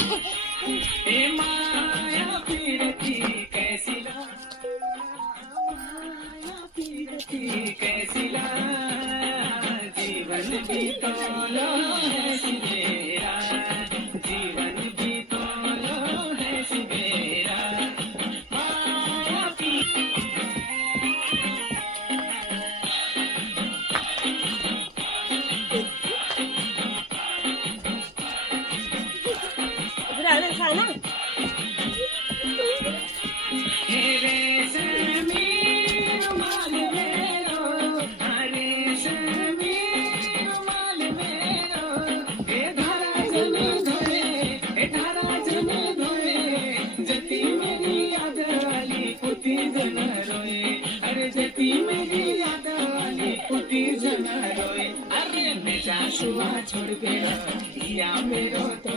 हे माया पीरती कैसिला, माया पीरती कैसिला, जीवन भी तोलो है सिबेरा, जीवन भी तोलो है सिबेरा, माया छोड़ के या मेरो तो